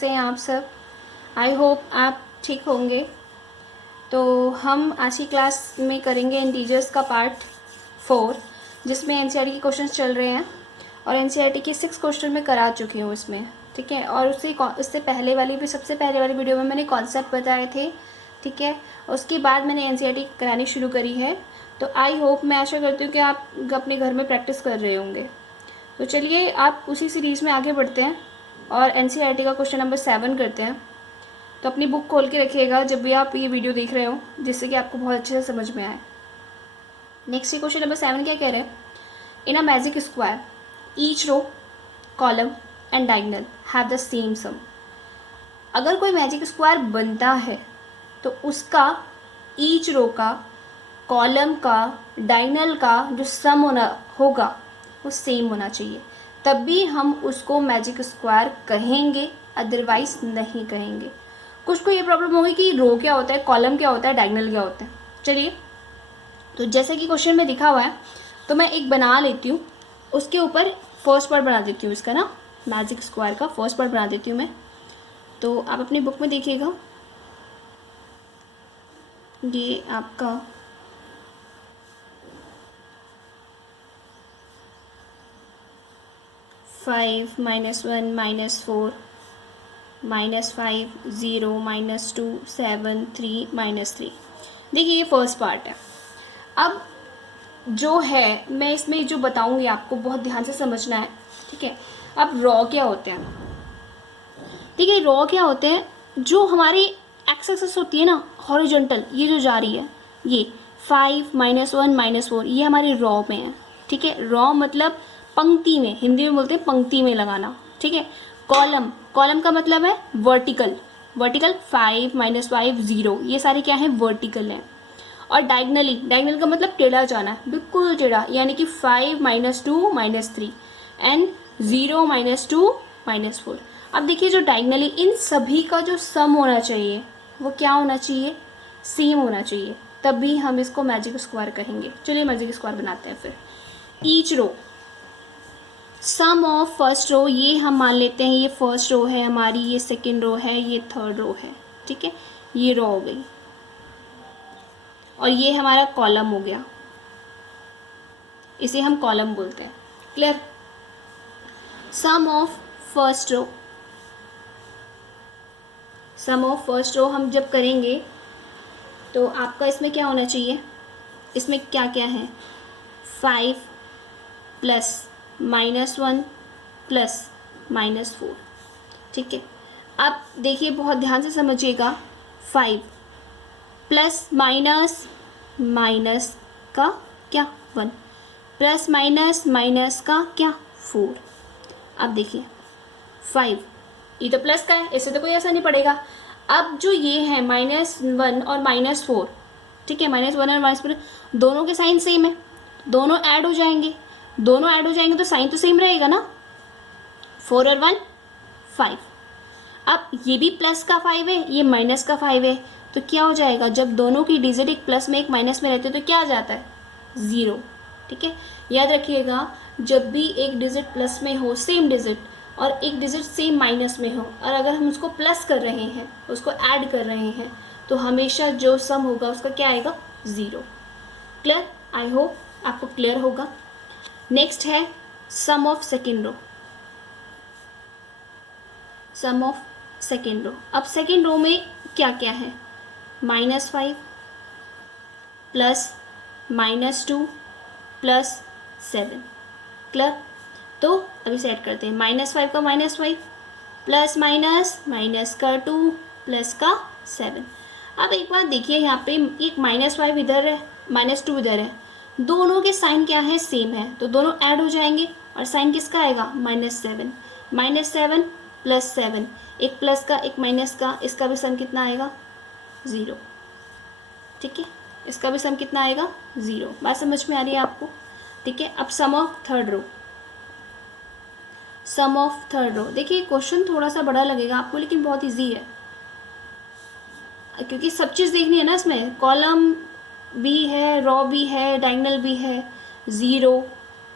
कैसे हैं आप सब? आई होप आप ठीक होंगे। तो हम आज की क्लास में करेंगे इंटीजर्स का पार्ट 4, जिसमें एनसीईआरटी के क्वेश्चंस चल रहे हैं और एनसीईआरटी के 6 क्वेश्चन मैं करा चुकी हूँ इसमें, ठीक है। और उससे पहले वाली भी, सबसे पहले वाली वीडियो में मैंने कॉन्सेप्ट बताए थे, ठीक है। उसके बाद मैंने एनसीईआरटी करानी शुरू करी है। तो आई होप, मैं आशा करती हूँ कि आप अपने घर में प्रैक्टिस कर रहे होंगे। तो चलिए आप उसी सीरीज़ में आगे बढ़ते हैं और एनसीईआरटी का क्वेश्चन नंबर 7 करते हैं। तो अपनी बुक खोल के रखिएगा जब भी आप ये वीडियो देख रहे हो, जिससे कि आपको बहुत अच्छे से समझ में आए। नेक्स्ट क्वेश्चन नंबर 7 क्या कह रहे हैं? In a magic square each row, column and diagonal have the same sum. अगर कोई मैजिक स्क्वायर बनता है तो उसका ईच रो का, कॉलम का, डायगोनल का जो सम होगा वो सेम होना चाहिए, तब भी हम उसको मैजिक स्क्वायर कहेंगे, अदरवाइज नहीं कहेंगे। कुछ को ये प्रॉब्लम होगी कि रो क्या होता है, कॉलम क्या होता है, डायगोनल क्या होता है। चलिए, तो जैसे कि क्वेश्चन में लिखा हुआ है, तो मैं एक बना लेती हूँ, उसके ऊपर फर्स्ट पार्ट बना देती हूँ इसका ना, मैजिक स्क्वायर का फर्स्ट पार्ट बना देती हूँ मैं। तो आप अपनी बुक में देखिएगा, ये आपका -5 -1 -4 -5 0 -2 7 3 -3। देखिए ये फर्स्ट पार्ट है। अब जो है मैं इसमें जो बताऊंगी आपको बहुत ध्यान से समझना है, ठीक है। अब रॉ क्या होते हैं, ठीक है। रॉ क्या होते हैं? जो हमारी एक्स एक्सिस होती है ना, हॉरिजॉन्टल, ये जो जा रही है, ये 5 -1 -4, ये हमारी रॉ में है, ठीक है। रॉ मतलब पंक्ति में, हिंदी में बोलते हैं पंक्ति में लगाना, ठीक है। कॉलम, कॉलम का मतलब है वर्टिकल, वर्टिकल 5 -5 0, ये सारे क्या हैं? वर्टिकल हैं। और डायगनली, डायगनल का मतलब टेढ़ा जाना, बिल्कुल टेढ़ा, यानी कि 5 -2 -3 एंड 0 -2 -4। अब देखिए जो डायगनली, इन सभी का जो सम होना चाहिए वो क्या होना चाहिए? सेम होना चाहिए, तभी हम इसको मैजिक स्क्वायर कहेंगे। चलिए मैजिक स्क्वायर बनाते हैं फिर। Each row, sum of first row, ये हम मान लेते हैं ये फर्स्ट रो है हमारी, ये सेकेंड रो है, ये थर्ड रो है, ठीक है। ये रो हो गई और ये हमारा कॉलम हो गया, इसे हम कॉलम बोलते हैं। Clear? Sum of first row, sum of first row हम जब करेंगे तो आपका इसमें क्या होना चाहिए? इसमें क्या क्या है? 5 प्लस -1 प्लस -4, ठीक है। अब देखिए बहुत ध्यान से समझिएगा, 5 प्लस माइनस, माइनस का क्या 1, प्लस माइनस, माइनस का क्या 4। अब देखिए 5, ये तो प्लस का है, इससे तो कोई असर नहीं पड़ेगा। अब जो ये है -1 और -4, ठीक है, -1 और -4 दोनों के साइन सेम है, दोनों ऐड हो जाएंगे, दोनों ऐड हो जाएंगे तो साइन तो सेम रहेगा ना। 4 और 1 5। अब ये भी प्लस का 5 है, ये माइनस का 5 है, तो क्या हो जाएगा? जब दोनों की डिजिट एक प्लस में एक माइनस में रहते हैं तो क्या आ जाता है? 0, ठीक है। याद रखिएगा, जब भी एक डिजिट प्लस में हो, सेम डिजिट, और एक डिजिट सेम माइनस में हो, और अगर हम उसको प्लस कर रहे हैं, उसको ऐड कर रहे हैं, तो हमेशा जो सम होगा उसका क्या आएगा? 0। क्लियर? आई होप आपको क्लियर होगा। नेक्स्ट है sum of second row, sum of second row. अब सेकेंड रो में क्या क्या है? -5 प्लस -2 प्लस 7। क्लियर? तो अभी सेट करते हैं, -5 का -5 प्लस माइनस, माइनस का 2 प्लस का 7। अब एक बात देखिए, यहाँ पे एक -5 इधर है, -2 इधर है, दोनों के साइन क्या है? सेम है, तो दोनों ऐड हो जाएंगे और साइन किसका आएगा? -7। -7 प्लस 7, एक प्लस का एक माइनस का, इसका भी सम कितना आएगा? 0, ठीक है। इसका भी सम कितना आएगा? 0। बात समझ में आ रही है आपको? ठीक है। अब sum of third row, sum of third row. देखिए क्वेश्चन थोड़ा सा बड़ा लगेगा आपको, लेकिन बहुत इजी है, क्योंकि सब चीज़ देखनी है ना इसमें, कॉलम भी है, रॉ भी है, डायगोनल भी है। 0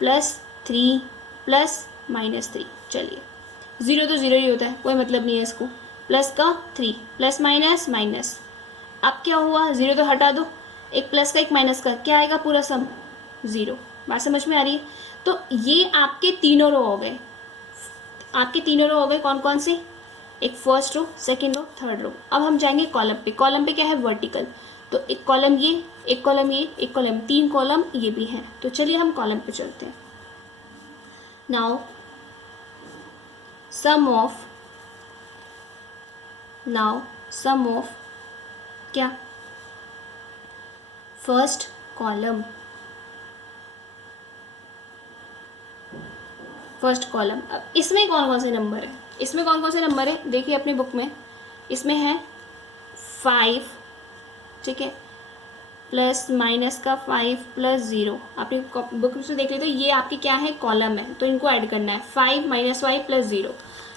+ 3 + -3। चलिए ज़ीरो तो ज़ीरो ही होता है, कोई मतलब नहीं है इसको। प्लस का 3, प्लस माइनस माइनस। अब क्या हुआ, ज़ीरो तो हटा दो, एक प्लस का एक माइनस का, क्या आएगा पूरा सम, ज़ीरो। बात समझ में आ रही है? तो ये आपके तीनों रो हो गए, आपके तीनों रो हो गए। कौन कौन से, एक first row, second row, third row. अब हम जाएंगे कॉलम पे। कॉलम पे क्या है, वर्टिकल, तो एक कॉलम ये, एक कॉलम ये, एक कॉलम, 3 कॉलम ये भी हैं। तो चलिए हम कॉलम पे चलते हैं। Now sum of, now sum of क्या, फर्स्ट कॉलम, फर्स्ट कॉलम। अब इसमें कौन कौन से नंबर है, इसमें कौन कौन से नंबर है, देखिए अपनी बुक में, इसमें है 5, ठीक है, प्लस माइनस का 5 प्लस 0। अपनी बुक से देख लेते, तो ये आपकी क्या है, कॉलम है, तो इनको ऐड करना है, 5 माइनस 5 प्लस 0,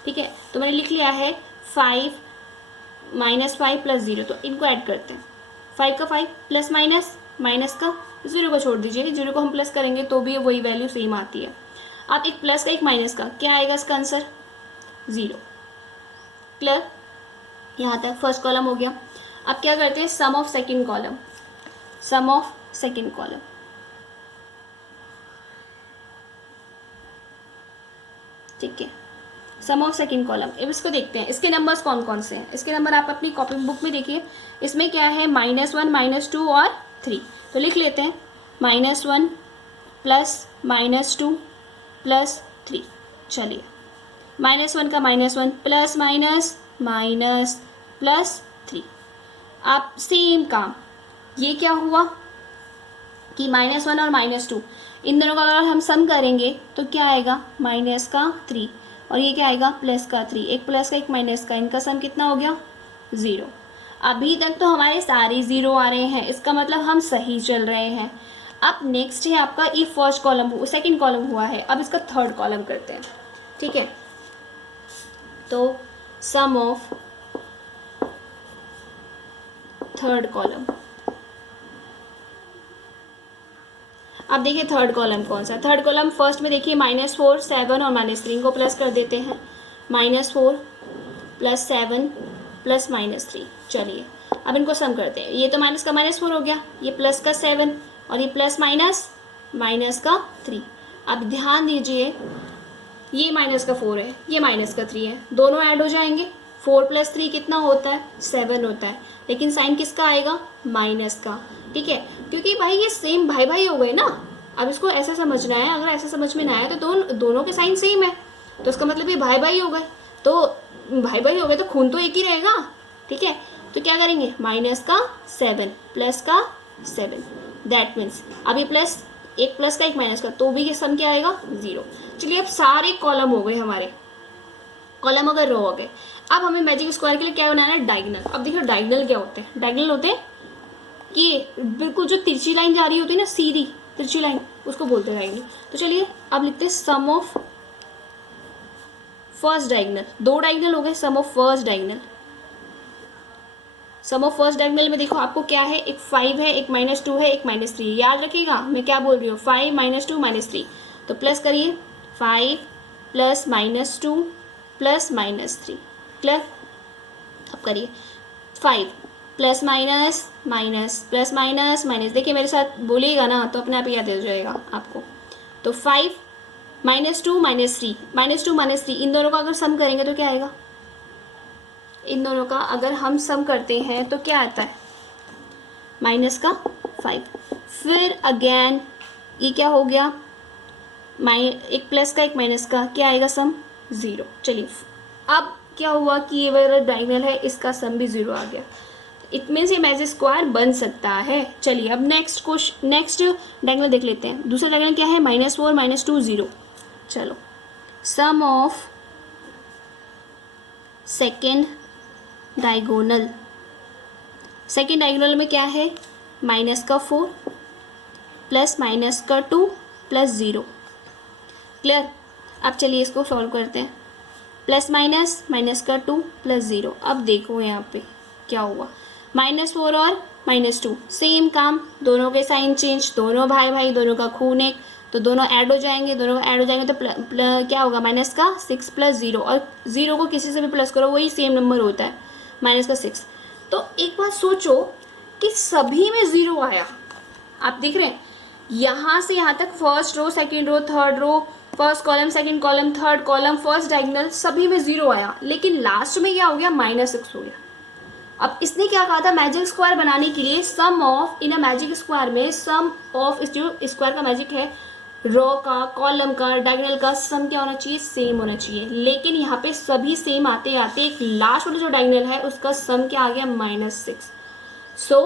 ठीक है। तो मैंने लिख लिया है 5 माइनस 5 प्लस 0, तो इनको ऐड करते हैं। 5 का 5 प्लस माइनस, माइनस का 0 को छोड़ दीजिए, 0 को हम प्लस करेंगे तो भी वही वैल्यू सेम आती है। अब एक प्लस का एक माइनस का, क्या आएगा इसका आंसर, 0। क्लियर, यहाँ तक फर्स्ट कॉलम हो गया। अब क्या करते हैं, sum of second column, sum of second column, ठीक है, सम ऑफ सेकंड कॉलम। अब इसको देखते हैं, इसके नंबर्स कौन कौन से हैं। इसके नंबर आप अपनी कॉपी बुक में देखिए, इसमें क्या है, -1 -2 और 3। तो लिख लेते हैं, -1 प्लस -2 प्लस 3। चलिए, -1 का -1 प्लस माइनस माइनस प्लस 3। आप सेम काम, ये क्या हुआ कि -1 और -2 इन दोनों का अगर हम सम करेंगे तो क्या आएगा, माइनस का 3, और ये क्या आएगा, प्लस का 3, एक प्लस का एक माइनस का, इनका सम कितना हो गया, 0। अभी तक तो हमारे सारे 0 आ रहे हैं, इसका मतलब हम सही चल रहे हैं। अब नेक्स्ट है आपका, ये फर्स्ट कॉलम, सेकंड कॉलम हुआ है, अब इसका थर्ड कॉलम करते हैं, ठीक है। तो सम ऑफ थर्ड कॉलम, अब देखिए थर्ड कॉलम कौन सा है। थर्ड कॉलम फर्स्ट में देखिए, -4 7 और -3 को प्लस कर देते हैं, -4 प्लस 7 प्लस -3। चलिए अब इनको सम करते हैं, ये तो माइनस का -4 हो गया, ये प्लस का 7 और ये प्लस माइनस माइनस का 3। अब ध्यान दीजिए, ये माइनस का 4 है, ये माइनस का 3 है, दोनों ऐड हो जाएंगे, 4 प्लस 3 कितना होता है, 7 होता है, लेकिन साइन किसका आएगा, माइनस का, ठीक है, क्योंकि भाई ये सेम भाई भाई हो गए ना। अब इसको ऐसा समझना है, अगर ऐसा समझ में ना आया तो दोनों के साइन सेम है, तो इसका मतलब ये भाई भाई हो गए, तो भाई भाई हो गए तो खून तो एक ही रहेगा, ठीक है। तो क्या करेंगे, माइनस का 7 प्लस का 7, दैट मीन्स अब ये प्लस, एक प्लस का एक माइनस का, तो भी ये सम क्या आएगा, 0। चलिए अब सारे कॉलम हो गए हमारे, कॉलम अगर रो हो गए। अब हमें मैजिक स्क्वायर के लिए क्या बनाना है, डायगोनल। अब देखिए डायगोनल क्या होते हैं, डायगोनल होते हैं कि बिल्कुल जो तिरछी लाइन जा रही होती है ना, सीधी तिरछी लाइन, उसको बोलते हैं डायगोनल। तो चलिए अब लिखते हैं sum of first diagonal. 2 diagonal हो गए, sum of first diagonal. Sum of first diagonal में देखो आपको क्या है, एक 5 है, एक -2 है, एक -3। याद रखिएगा मैं क्या बोल रही हूँ, 5 -2 -3। तो प्लस करिए, 5 प्लस -2 प्लस -3। क्लियर, अब करिए 5 plus minus minus plus minus minus, देखिए मेरे साथ बोलिएगा ना तो अपने आप ही याद हो जाएगा आपको। तो 5 -2 -3, -2 -3, इन दोनों का अगर सम करेंगे तो क्या आएगा, इन दोनों का अगर हम सम करते हैं तो क्या आता है, माइनस का 5। फिर अगेन ये क्या हो गया, एक प्लस का एक माइनस का, क्या आएगा सम, 0। चलिए अब क्या हुआ कि ये वाला डायगोनल है, इसका सम भी 0 आ गया। इट मीन्स ये मैजिक स्क्वायर बन सकता है। चलिए अब नेक्स्ट डायगोनल देख लेते हैं। दूसरा डायगोनल क्या है, -4 -2 0। चलो sum of second diagonal, second diagonal में क्या है, माइनस का 4 प्लस माइनस का 2 प्लस 0। क्लियर, अब चलिए इसको सॉल्व करते हैं, प्लस माइनस माइनस का 2 प्लस 0। अब देखो यहाँ पे क्या हुआ, -4 और -2 सेम काम, दोनों के साइन चेंज, दोनों भाई भाई, दोनों का खून एक, तो दोनों ऐड हो जाएंगे, दोनों ऐड हो जाएंगे तो क्या होगा, माइनस का 6 प्लस 0, और 0 को किसी से भी प्लस करो वही सेम नंबर होता है, माइनस का 6। तो एक बात सोचो कि सभी में 0 आया, आप देख रहे हैं यहाँ से यहाँ तक, first row, second row, third row, first column, second column, third column, first diagonal, सभी में 0 आया, लेकिन लास्ट में क्या हो गया, -6 हो गया। अब इसने क्या कहा था, मैजिक स्क्वायर बनाने के लिए sum of, in a magic square में सम ऑफ, इस जो स्क्वायर का मैजिक है, रो का, कॉलम का, डायगोनल का सम क्या होना चाहिए, सेम होना चाहिए। लेकिन यहाँ पे सभी सेम आते आते एक लास्ट वाला जो डायगोनल है उसका सम क्या आ गया, -6। सो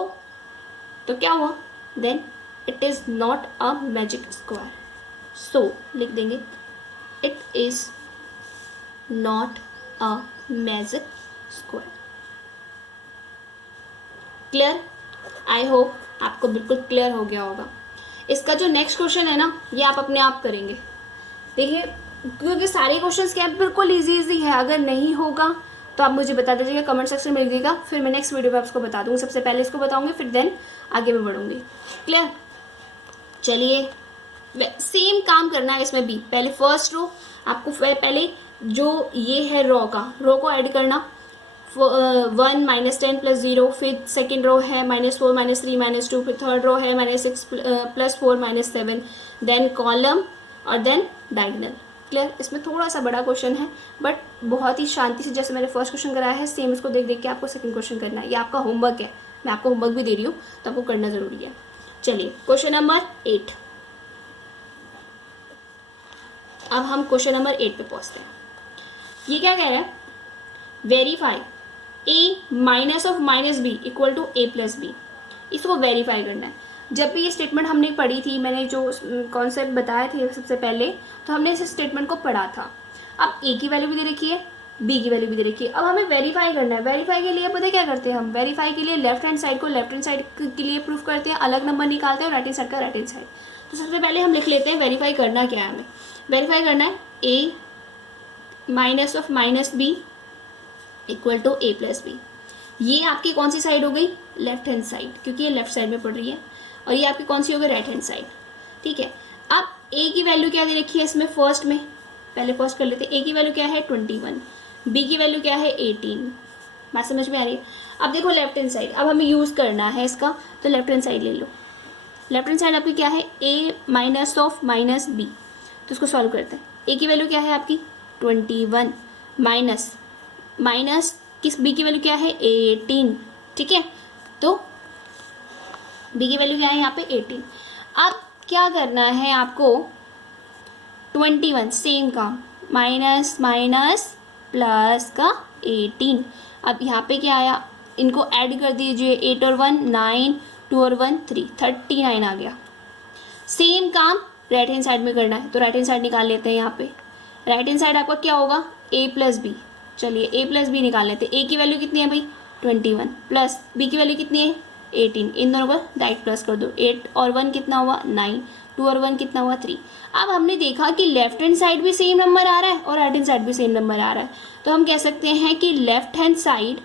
तो क्या हुआ, then it is not a magic square. So लिख देंगे it is not a magic square. Clear? I hope आपको बिल्कुल क्लियर हो गया होगा। इसका जो नेक्स्ट क्वेश्चन है ना, ये आप अपने आप करेंगे। देखिए क्योंकि सारे क्वेश्चंस क्या है, बिल्कुल इजी है। अगर नहीं होगा तो आप मुझे बता दीजिएगा, कमेंट सेक्शन में लिख दीजिएगा, फिर मैं नेक्स्ट वीडियो में आपको बता दूंगी। सबसे पहले इसको बताऊंगी, फिर देन आगे मैं बढ़ूंगी। क्लियर? चलिए सेम काम करना है इसमें भी। पहले फर्स्ट रो आपको, पहले जो ये है रो का, रो को ऐड करना, 1 -10 प्लस 0, फिर सेकेंड रो है -4 -3 -2, फिर थर्ड रो है -6 प्लस 4 -7, देन कॉलम और देन डायगोनल। क्लियर? इसमें थोड़ा सा बड़ा क्वेश्चन है, बट बहुत ही शांति से, जैसे मैंने फर्स्ट क्वेश्चन कराया है सेम इसको देख देख के आपको सेकंड क्वेश्चन करना है। ये आपका होमवर्क है, मैं आपको होमवर्क भी दे रही हूँ, तो आपको करना ज़रूरी है। चलिए क्वेश्चन नंबर 8। अब हम क्वेश्चन नंबर 8 पे पहुँचते हैं। ये क्या कह रहा है, verify a minus of -b equal to a plus B. इसको वेरीफाई करना है। जब भी ये स्टेटमेंट हमने पढ़ी थी, मैंने जो कॉन्सेप्ट बताए थे सबसे पहले, तो हमने इस स्टेटमेंट को पढ़ा था। अब a की वैल्यू भी दे रखी है, b की वैल्यू भी दे रखी है। अब हमें वेरीफाई करना है। वेरीफाई के लिए पता है क्या करते हैं हम, वेरीफाई के लिए लेफ्ट हैंड साइड को लेफ्ट हैंड साइड के लिए प्रूफ करते हैं, अलग नंबर निकालते हैं, और राइट हैंड साइड का राइट हैंड साइड। तो सबसे पहले हम लिख लेते हैं वेरीफाई करना क्या है। हमें वेरीफाई करना है a minus of -b equal to a plus B. ये आपकी कौन सी साइड हो गई, लेफ्ट हैंड साइड, क्योंकि ये लेफ्ट साइड में पड़ रही है, और ये आपकी कौन सी हो गई, राइट हैंड साइड। ठीक है, अब a की वैल्यू क्या दे रखी है इसमें, फर्स्ट में पहले फर्स्ट कर लेते हैं। a की वैल्यू क्या है 21, b की वैल्यू क्या है 18। बात समझ में आ रही है? अब देखो लेफ्ट हैंड साइड, अब हमें यूज़ करना है इसका, तो लेफ्ट हैंड साइड ले लो। लेफ्ट हैंड साइड आपकी क्या है, a माइनस ऑफ -b, तो इसको सॉल्व करते हैं। a की वैल्यू क्या है आपकी 21, माइनस किस, b की वैल्यू क्या है 18। ठीक है, तो b की वैल्यू क्या है यहाँ पे 18। अब क्या करना है आपको, 21 सेम काम, माइनस माइनस प्लस का 18। अब यहाँ पे क्या आया, इनको ऐड कर दीजिए, 8 और 1 9, 2 और 1 3, 39 आ गया। सेम काम राइट हैंड साइड में करना है, तो राइट हैंड साइड निकाल लेते हैं। यहाँ पे राइट हैंड साइड आपका क्या होगा, a प्लस बी। चलिए a प्लस बी निकाल लेते हैं। a की वैल्यू कितनी है भाई 21, प्लस b की वैल्यू कितनी है 18। इन दोनों को डायरेक्ट प्लस कर दो, 8 और 1 कितना हुआ 9, 2 और 1 कितना हुआ 3। अब हमने देखा कि लेफ्ट हैंड साइड भी सेम नंबर आ रहा है और राइट हैंड साइड भी सेम नंबर आ रहा है, तो हम कह सकते हैं कि left hand side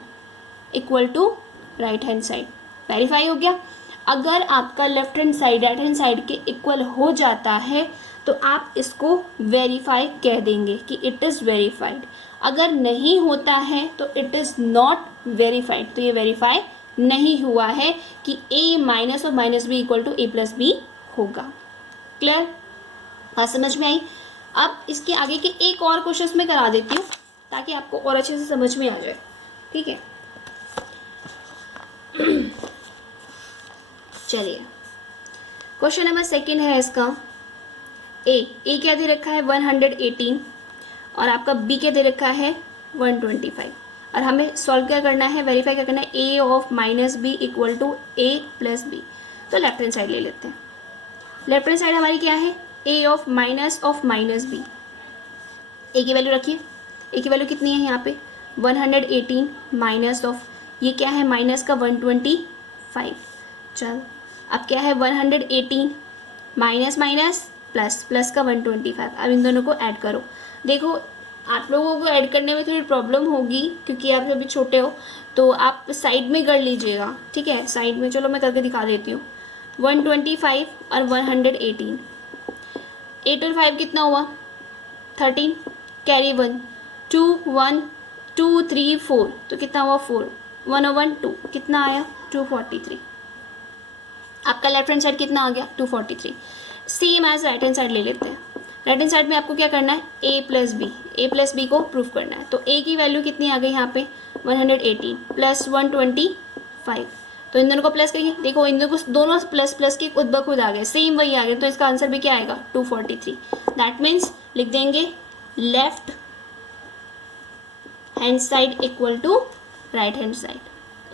equal to right hand side. Verify हो गया। अगर आपका left hand side right hand side के इक्वल हो जाता है तो आप इसको वेरीफाई कह देंगे कि इट इज़ वेरीफाइड। अगर नहीं होता है तो इट इज़ नॉट वेरीफाइड, तो ये वेरीफाई नहीं हुआ है कि a माइनस और minus B equal to a plus B होगा। क्लियर? बात समझ में आई? अब इसके आगे के एक और क्वेश्चन में करा देती हूँ ताकि आपको और अच्छे से समझ में आ जाए। ठीक है, चलिए क्वेश्चन नंबर 2 है इसका। ए क्या दे रखा है 118 और आपका बी क्या दे रखा है 125, और हमें सॉल्व क्या करना है, वेरीफाई क्या करना है, a of minus B equal to a plus B. तो लेफ्ट हैंड साइड ले लेते हैं। लेफ्ट हैंड साइड हमारी क्या है, a of minus B. a की वैल्यू रखिए, a की वैल्यू कितनी है यहाँ पे 118 माइनस ऑफ, ये क्या है माइनस का 125। चल अब क्या है 118 माइनस माइनस प्लस का 125। अब इन दोनों को ऐड करो। देखो आप लोगों को ऐड करने में थोड़ी प्रॉब्लम होगी क्योंकि आप अभी छोटे हो, तो आप साइड में कर लीजिएगा। ठीक है, साइड में, चलो मैं करके दिखा देती हूँ। 125 और 118, 8 और 5 कितना हुआ 13, कैरी 1, 2 1 2 3 4, तो कितना हुआ 4, 1 और 1 2, कितना आया 243। आपका लेफ्ट हैंड साइड कितना आ गया 243। Same as right hand side ले लेते हैं। राइट हैंड साइड में आपको क्या करना है a प्लस बी को प्रूफ करना है। तो a की वैल्यू कितनी आ गई यहाँ पे 118 प्लस 125, तो इन दोनों को प्लस करिए, देखो इन दोनों को दोनों प्लस प्लस के खुद ब खुद आ गए, सेम वही आ गए, तो इसका आंसर भी क्या आएगा 243। दैट मीन्स लिख देंगे left hand side equal to right hand side,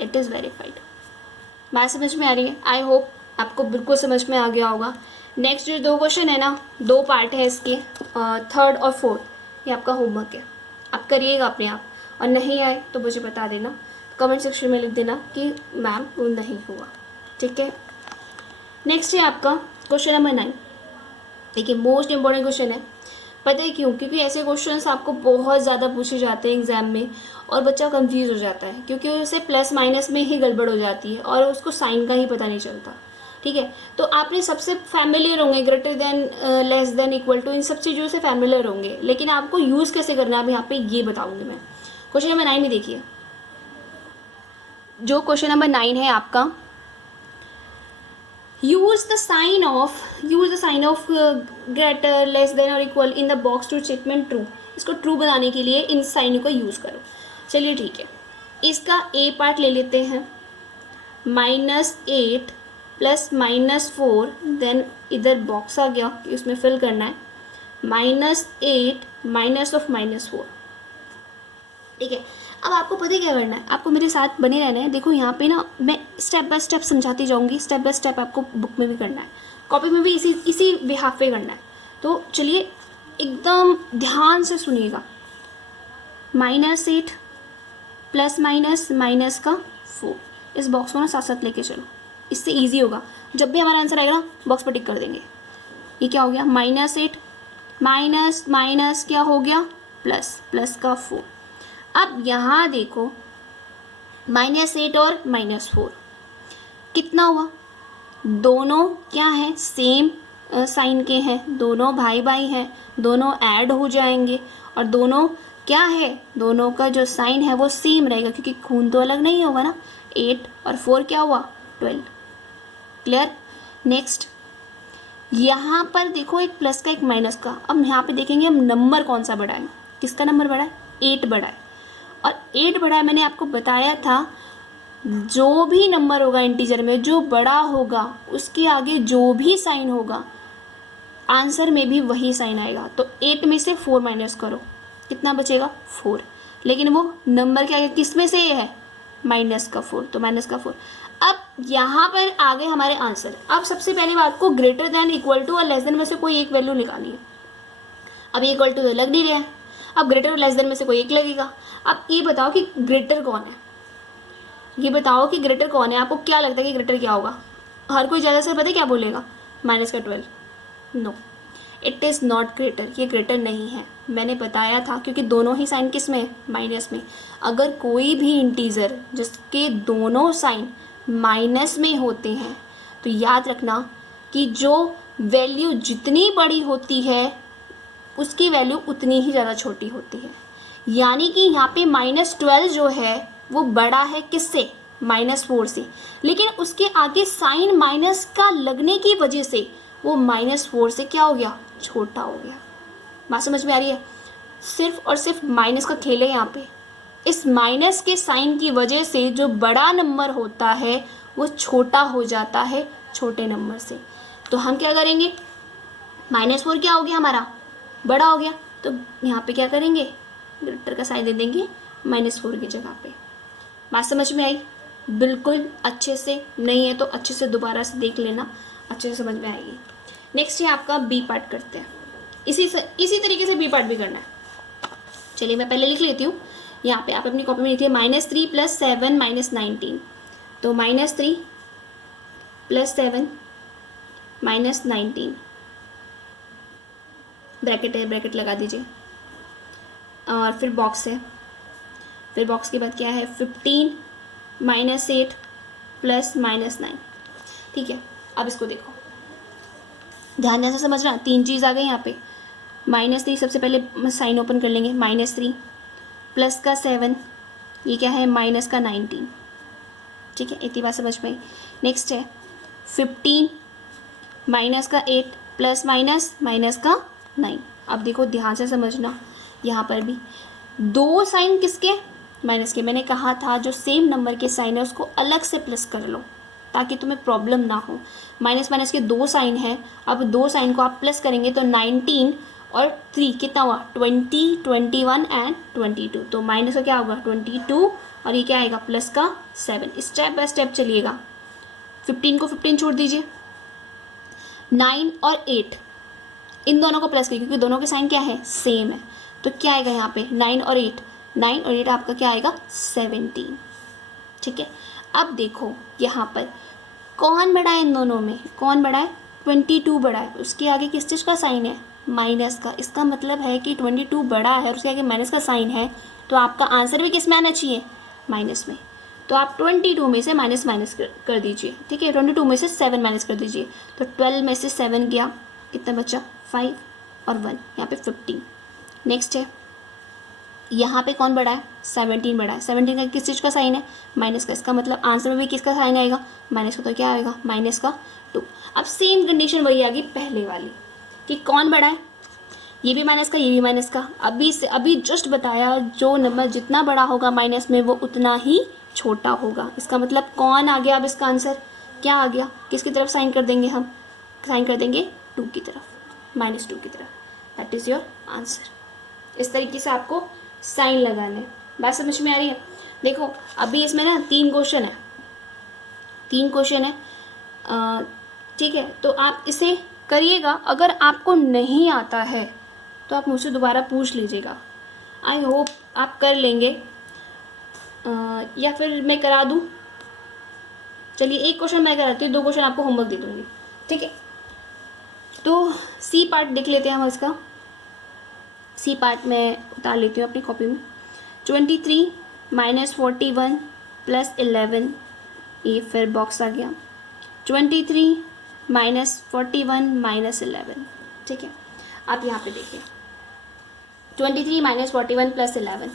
it is verified. बात समझ में आ रही है? आई होप आपको बिल्कुल समझ में आ गया होगा। नेक्स्ट जो 2 क्वेश्चन है ना, 2 पार्ट है इसके, 3rd और 4th, ये आपका होमवर्क है, आप करिएगा अपने आप, और नहीं आए तो मुझे बता देना, कमेंट सेक्शन में लिख देना कि मैम वो नहीं हुआ, ठीक है। नेक्स्ट है आपका क्वेश्चन नंबर 9। देखिए मोस्ट इंपॉर्टेंट क्वेश्चन है, पता है क्यों? क्योंकि ऐसे क्वेश्चंस आपको बहुत ज़्यादा पूछे जाते हैं एग्जाम में, और बच्चा कंफ्यूज हो जाता है क्योंकि उसे प्लस माइनस में ही गड़बड़ हो जाती है और उसको साइन का ही पता नहीं चलता, ठीक है। तो आपने सबसे फैमिलियर होंगे greater than, less than, equal to, इन सब चीज़ों से फैमिलियर होंगे, लेकिन आपको यूज़ कैसे करना है अब यहाँ पे ये बताऊँगी मैं। क्वेश्चन नंबर 9 में देखिए, जो क्वेश्चन नंबर 9 है आपका, use the sign of greater, less than और equal in the box to statement true। इसको ट्रू बनाने के लिए इन साइन को यूज़ करो। चलिए ठीक है, इसका a पार्ट ले लेते हैं, -8 प्लस -4, देन इधर बॉक्स आ गया, उसमें फिल करना है -8 माइनस ऑफ -4, ठीक है। अब आपको पता है क्या करना है, आपको मेरे साथ बने रहना है। देखो यहाँ पे ना मैं स्टेप बाय स्टेप समझाती जाऊँगी, स्टेप बाय स्टेप आपको बुक में भी करना है, कॉपी में भी इसी बिहाफ पे करना है। तो चलिए एकदम ध्यान से सुनिएगा। -8 प्लस माइनस का 4, इस बॉक्स को ना साथ साथ लेके चलो, इससे ईजी होगा। जब भी हमारा आंसर आएगा ना बॉक्स पर टिक कर देंगे। ये क्या हो गया -8 माइनस क्या हो गया प्लस का 4। अब यहाँ देखो -8 और -4 कितना हुआ, दोनों क्या है सेम साइन के हैं, दोनों भाई भाई हैं, दोनों ऐड हो जाएंगे, और दोनों क्या है, दोनों का जो साइन है वो सेम रहेगा क्योंकि खून तो अलग नहीं होगा ना। 8 और 4 क्या हुआ 12। क्लियर? नेक्स्ट यहाँ पर देखो एक प्लस का एक माइनस का। अब यहाँ पे देखेंगे हम नंबर कौन सा बड़ा है, किसका नंबर बड़ा है 8 बड़ा है, और 8 बड़ा है। मैंने आपको बताया था जो भी नंबर होगा इंटीजर में जो बड़ा होगा उसके आगे जो भी साइन होगा आंसर में भी वही साइन आएगा। तो 8 में से 4 माइनस करो, कितना बचेगा 4, लेकिन वो नंबर के आगे किस में से है माइनस का 4, तो माइनस का 4। अब यहाँ पर आ गए हमारे आंसर। अब सबसे पहली बात को ग्रेटर देन, इक्वल टू और लेस देन में से कोई एक वैल्यू निकालनी है। अब ये इक्वल टू तो लग नहीं रहा है, अब ग्रेटर और लेस देन में से कोई एक लगेगा। अब ये बताओ कि ग्रेटर कौन है, ये बताओ कि ग्रेटर कौन है। आपको क्या लगता है कि ग्रेटर क्या होगा? हर कोई ज़्यादा से पता है क्या बोलेगा माइनस का 12। No, it is not greater, ये ग्रेटर नहीं है। मैंने बताया था क्योंकि दोनों ही साइन किस में माइनस में। अगर कोई भी इंटीजर जिसके दोनों साइन माइनस में होते हैं तो याद रखना कि जो वैल्यू जितनी बड़ी होती है उसकी वैल्यू उतनी ही ज़्यादा छोटी होती है। यानी कि यहाँ पे -12 जो है वो बड़ा है किससे -4 से, लेकिन उसके आगे साइन माइनस का लगने की वजह से वो -4 से क्या हो गया छोटा हो गया। बात समझ में आ रही है? सिर्फ और सिर्फ माइनस का खेल है यहाँ पे। इस माइनस के साइन की वजह से जो बड़ा नंबर होता है वो छोटा हो जाता है छोटे नंबर से। तो हम क्या करेंगे, -4 क्या हो गया हमारा बड़ा हो गया, तो यहाँ पे क्या करेंगे ग्रेटर का साइन दे देंगे -4 की जगह पे। बात समझ में आई? बिल्कुल अच्छे से, नहीं है तो अच्छे से दोबारा से देख लेना, अच्छे से समझ में आएगी। नेक्स्ट है आपका बी पार्ट करते हैं। इसी तरीके से बी पार्ट भी करना है। चलिए मैं पहले लिख लेती हूँ। यहाँ पे आप अपनी कॉपी में लिखिए -3 + 7 - 19। तो -3 + 7 - 19 ब्रैकेट है, ब्रैकेट लगा दीजिए, और फिर बॉक्स है, फिर बॉक्स के बाद क्या है 15 - 8 + -9। ठीक है, अब इसको देखो ध्यान से समझना, 3 चीज़ आ गई यहाँ पे। -3 सबसे पहले साइन ओपन कर लेंगे, -3 प्लस का 7, ये क्या है माइनस का 19। ठीक है, इतनी बात समझ में आई। नेक्स्ट है 15 माइनस का 8 प्लस माइनस का 9। अब देखो ध्यान से समझना, यहाँ पर भी 2 साइन किसके, माइनस के। मैंने कहा था जो सेम नंबर के साइन है उसको अलग से प्लस कर लो ताकि तुम्हें प्रॉब्लम ना हो। माइनस के 2 साइन है, अब 2 साइन को आप प्लस करेंगे तो 19 और 3 कितना हुआ 20, 21 एंड 22। तो माइनस का क्या होगा 22 और ये क्या आएगा प्लस का 7। स्टेप बाय स्टेप चलिएगा। 15 को 15 छोड़ दीजिए, 9 और 8 इन दोनों को प्लस करिए क्योंकि दोनों के साइन क्या है सेम है। तो क्या आएगा यहाँ पे 9 और 8 आपका क्या आएगा 17। ठीक है, अब देखो यहाँ पर कौन बड़ा है, इन दोनों में कौन बड़ा है 22 बड़ा है। उसके आगे किस चीज़ का साइन है माइनस का। इसका मतलब है कि 22 बड़ा है और उसके आगे माइनस का साइन है, तो आपका आंसर भी किस में आना चाहिए माइनस में। तो आप 22 में से माइनस कर दीजिए। ठीक है, 22 में से 7 माइनस कर दीजिए। तो 12 में से 7 गया, कितना बचा 5 और 1, यहाँ पे 15। नेक्स्ट है यहाँ पे कौन बड़ा है 17 बड़ा है। 17 का किस चीज़ का साइन है माइनस का। इसका मतलब आंसर में भी किसका साइन आएगा माइनस का। तो क्या आएगा -2। अब सेम कंडीशन वही आ गई पहले वाली कि कौन बड़ा है, ये भी माइनस का ये भी माइनस का। अभी जस्ट बताया जो नंबर जितना बड़ा होगा माइनस में वो उतना ही छोटा होगा। इसका मतलब कौन आ गया, अब इसका आंसर क्या आ गया, किसकी तरफ साइन कर देंगे हम, साइन कर देंगे 2 की तरफ, -2 की तरफ। That is your answer. इस तरीके से आपको साइन लगाने। बात समझ में आ रही है। देखो अभी इसमें ना 3 क्वेश्चन है, 3 क्वेश्चन है। ठीक है, तो आप इसे करिएगा। अगर आपको नहीं आता है तो आप मुझसे दोबारा पूछ लीजिएगा। आई होप आप कर लेंगे, या फिर मैं करा दूँ। चलिए एक क्वेश्चन मैं कराती हूँ, 2 क्वेश्चन आपको होमवर्क दे दूँगी। ठीक है, तो सी पार्ट देख लेते हैं हम इसका। सी पार्ट में उतार लेती हूँ अपनी कॉपी में। 23 - 41 + 11, ये फिर बॉक्स आ गया 23 - 41 - 11। ठीक है, आप यहाँ पे देखिए 23 - 41 + 11।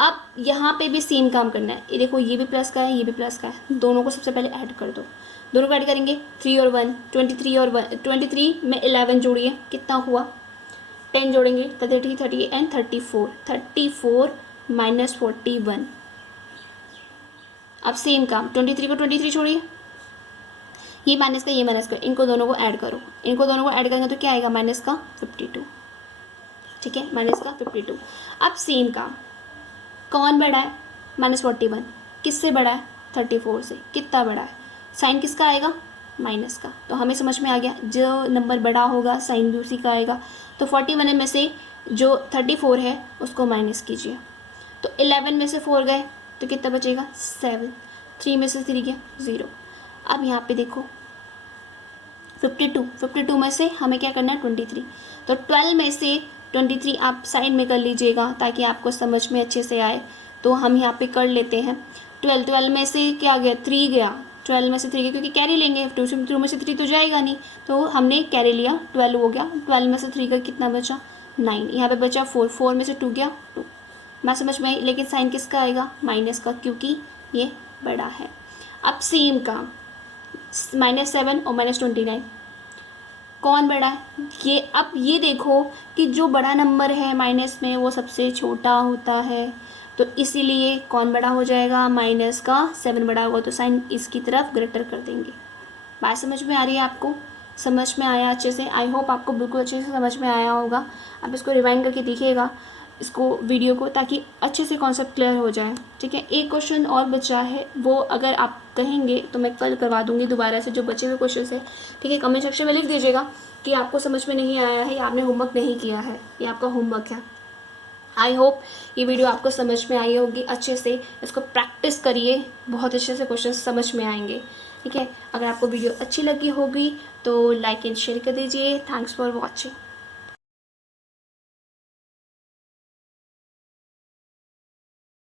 अब यहाँ पे भी सेम काम करना है। ये देखो ये भी प्लस का है ये भी प्लस का है, दोनों को सबसे पहले ऐड कर दो। दोनों को ऐड करेंगे 3 और 1, 23 और 1, 23 में 11 जोड़िए कितना हुआ 10 जोड़ेंगे 30, 30 एंड 34, 34 - 41। अब सेम काम 23 को 23 छोड़िए, ये माइनस का ये माइनस का, इनको दोनों को ऐड करो। इनको दोनों को ऐड करेंगे तो क्या आएगा -52। ठीक है, -52। अब सेम काम कौन बड़ा है -41 किससे बड़ा है 34 से, कितना बड़ा है, साइन किसका आएगा माइनस का। तो हमें समझ में आ गया जो नंबर बड़ा होगा साइन भी उसी का आएगा। तो 41 में से जो 34 है उसको माइनस कीजिए। तो 11 में से 4 गए तो कितना बचेगा 7, 3 में से 3 गया 0। अब यहाँ पे देखो 52 में से हमें क्या करना है 23। तो 12 में से 23 आप साइड में कर लीजिएगा ताकि आपको समझ में अच्छे से आए। तो हम यहाँ पे कर लेते हैं 12 में से क्या गया 3 गया, 12 में से 3 गया क्योंकि कैरी लेंगे, 2 में से 3 तो जाएगा नहीं, तो हमने कैरी लिया 12 हो गया। 12 में से 3 का कितना बचा 9, यहाँ पे बचा 4, 4 में से 2 गया 2। मैं समझ में आई, लेकिन साइन किसका आएगा माइनस का क्योंकि ये बड़ा है। अब सेम काम -7 और -29 कौन बड़ा है ये। अब ये देखो कि जो बड़ा नंबर है माइनस में वो सबसे छोटा होता है, तो इसीलिए कौन बड़ा हो जाएगा -7 बड़ा होगा, तो साइन इसकी तरफ ग्रेटर कर देंगे। बात समझ में आ रही है आपको, समझ में आया अच्छे से। आई होप आपको बिल्कुल अच्छे से समझ में आया होगा। आप इसको रिवाइंड करके देखिएगा इसको वीडियो को, ताकि अच्छे से कॉन्सेप्ट क्लियर हो जाए। ठीक है, एक क्वेश्चन और बचा है, वो अगर आप कहेंगे तो मैं कल करवा दूंगी दोबारा से जो बचे हुए क्वेश्चन है। ठीक है, कमेंट सेक्शन में लिख दीजिएगा कि आपको समझ में नहीं आया है या आपने होमवर्क नहीं किया है, ये आपका होमवर्क है। आई होप ये वीडियो आपको समझ में आई होगी अच्छे से। इसको प्रैक्टिस करिए, बहुत अच्छे से क्वेश्चन समझ में आएंगे। ठीक है, अगर आपको वीडियो अच्छी लगी होगी तो लाइक एंड शेयर कर दीजिए। Thanks for watching.